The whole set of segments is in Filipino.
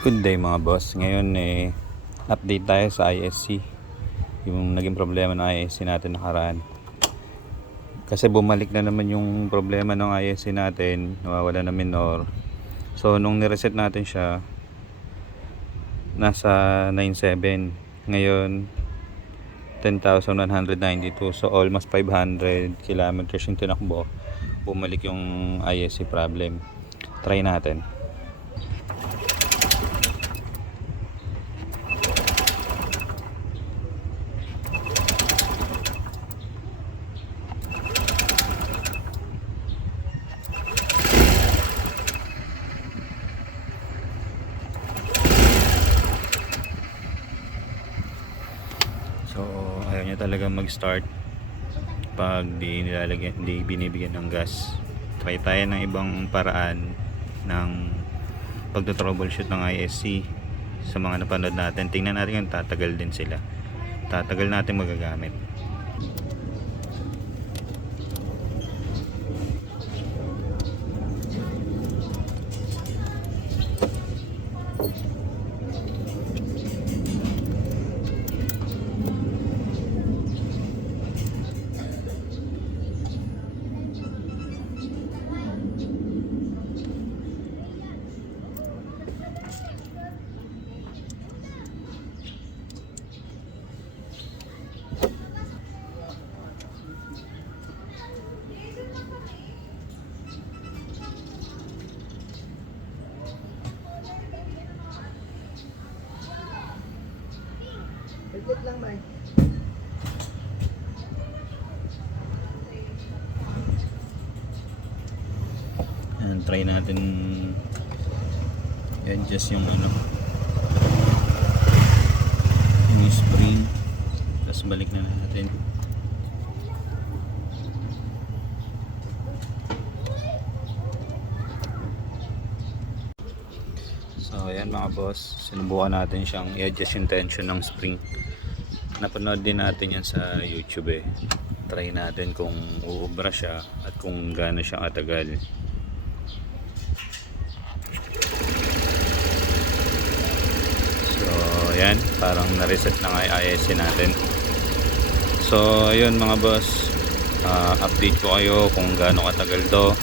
Good day mga boss. Ngayon update tayo sa ISC. Yung naging problema ng ISC natin nakaraan. Kasi bumalik na naman yung problema ng ISC natin, nawawala na minor. So nung nireset natin siya, nasa 9.7. Ngayon 10,192. So almost 500 kilometers yung tinakbo. Bumalik yung ISC problem. Try natin. So ayaw niya talaga mag-start pag di binibigyan ng gas. Try tayo ng ibang paraan ng pagto-troubleshoot ng ISC. Sa mga napanood natin, tingnan natin kung tatagal din sila. Tatagal natin magagamit. Ikot lang ba? Ayan, try natin i-adjust yung yung spring, tapos balik na natin. So ayan mga boss, sinubukan natin siyang i-adjust yung tension ng spring. Napanood din natin yan sa YouTube Try natin kung uubra siya at kung gaano siya katagal. So ayan, parang na-reset na nga yung ISC natin. So ayun mga boss, update ko kayo kung gaano katagal to,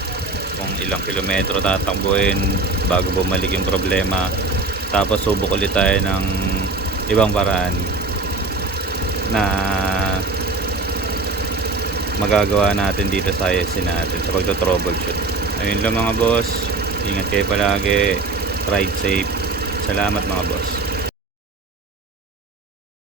kung ilang kilometro tatakbuhin bago bumalik yung problema. Tapos subok ulit tayo ng ibang paraan na magagawa natin dito sa ISC natin sa pagto-troubleshoot. Ayun lang mga boss, ingat kayo palagi, ride safe. Salamat mga boss.